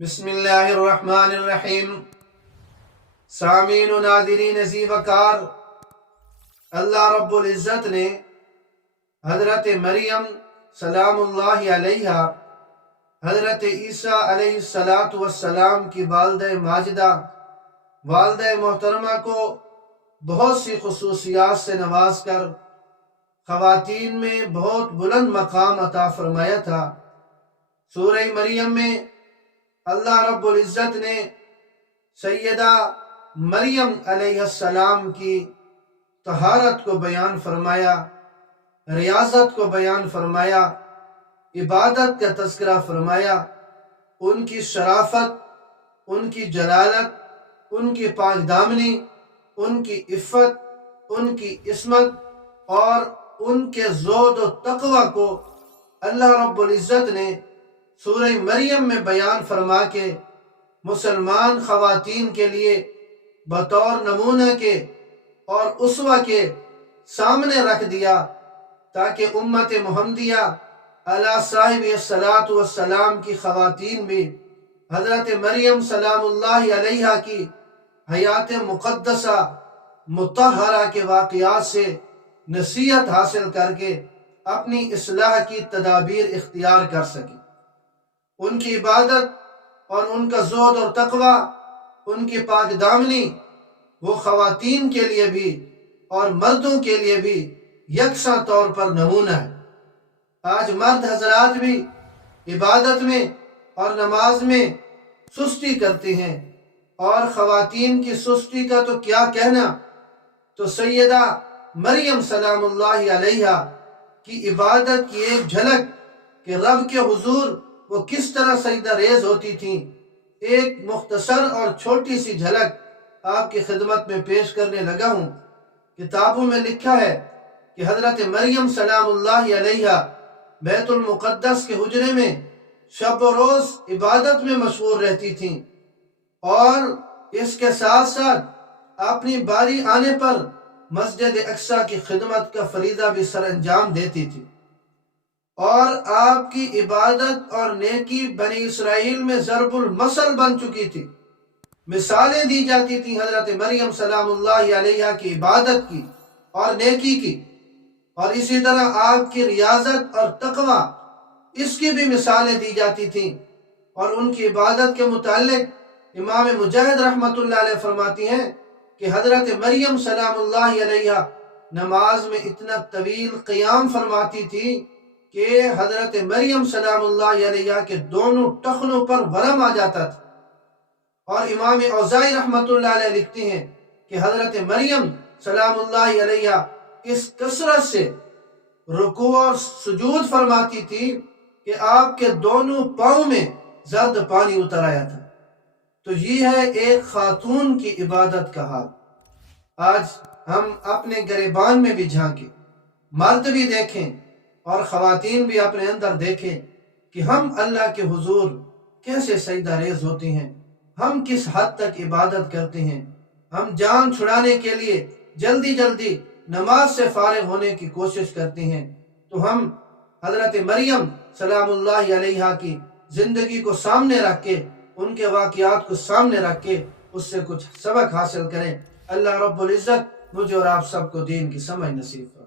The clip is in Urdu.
بسم اللہ الرحمن الرحیم۔ سامعین و ناظرین عزیز وقار، اللہ رب العزت نے حضرت مریم سلام اللہ علیہا، حضرت عیسیٰ علیہ السلام کی والدہ ماجدہ، والدہ محترمہ کو بہت سی خصوصیات سے نواز کر خواتین میں بہت بلند مقام عطا فرمایا تھا۔ سورہ مریم میں اللہ رب العزت نے سیدہ مریم علیہ السلام کی طہارت کو بیان فرمایا، ریاضت کو بیان فرمایا، عبادت کا تذکرہ فرمایا، ان کی شرافت، ان کی جلالت، ان کی پاک دامنی، ان کی عفت، ان کی عصمت اور ان کے زہد و تقوی کو اللہ رب العزت نے سورہ مریم میں بیان فرما کے مسلمان خواتین کے لیے بطور نمونہ کے اور اسوہ کے سامنے رکھ دیا، تاکہ امت محمدیہ علی صاحب الصلاۃ والسلام کی خواتین بھی حضرت مریم سلام اللہ علیہا کی حیات مقدسہ مطہرہ کے واقعات سے نصیحت حاصل کر کے اپنی اصلاح کی تدابیر اختیار کر سکیں۔ ان کی عبادت اور ان کا زہد اور تقوی، ان کی پاک دامنی وہ خواتین کے لیے بھی اور مردوں کے لیے بھی یکساں طور پر نمونہ ہے۔ آج مرد حضرات بھی عبادت میں اور نماز میں سستی کرتے ہیں، اور خواتین کی سستی کا تو کیا کہنا۔ تو سیدہ مریم سلام اللہ علیہا کی عبادت کی ایک جھلک کہ رب کے حضور وہ کس طرح سجدہ ریز ہوتی تھیں، ایک مختصر اور چھوٹی سی جھلک آپ کی خدمت میں پیش کرنے لگا ہوں۔ کتابوں میں لکھا ہے کہ حضرت مریم سلام اللہ علیہا بیت المقدس کے حجرے میں شب و روز عبادت میں مشغول رہتی تھیں، اور اس کے ساتھ ساتھ اپنی باری آنے پر مسجد اقصیٰ کی خدمت کا فریضہ بھی سر انجام دیتی تھی، اور آپ کی عبادت اور نیکی بنی اسرائیل میں ضرب المثل بن چکی تھی۔ مثالیں دی جاتی تھیں حضرت مریم سلام اللہ علیہا کی عبادت کی اور نیکی کی، اور اسی طرح آپ کی ریاضت اور تقوی، اس کی بھی مثالیں دی جاتی تھیں۔ اور ان کی عبادت کے متعلق امام مجاہد رحمۃ اللہ علیہ فرماتی ہیں کہ حضرت مریم سلام اللہ علیہا نماز میں اتنا طویل قیام فرماتی تھی کہ حضرت مریم سلام اللہ علیہا کے دونوں ٹخنوں پر ورم آ جاتا تھا۔ اور امام اوزاعی رحمۃ اللہ علیہ لکھتے ہیں کہ حضرت مریم سلام اللہ علیہا اس کثرت سے رکوع اور سجود فرماتی تھی کہ آپ کے دونوں پاؤں میں زرد پانی اتر آیا تھا۔ تو یہ ہے ایک خاتون کی عبادت کا حال۔ آج ہم اپنے گریبان میں بھی جھانکیں، مرد بھی دیکھیں اور خواتین بھی اپنے اندر دیکھیں کہ ہم اللہ کے حضور کیسے سجدہ ریز ہوتے ہیں، ہم کس حد تک عبادت کرتے ہیں۔ ہم جان چھڑانے کے لیے جلدی جلدی نماز سے فارغ ہونے کی کوشش کرتے ہیں، تو ہم حضرت مریم سلام اللہ علیہا کی زندگی کو سامنے رکھ کے، ان کے واقعات کو سامنے رکھ کے اس سے کچھ سبق حاصل کریں۔ اللہ رب العزت مجھے اور آپ سب کو دین کی سمجھ نصیب فرمائے۔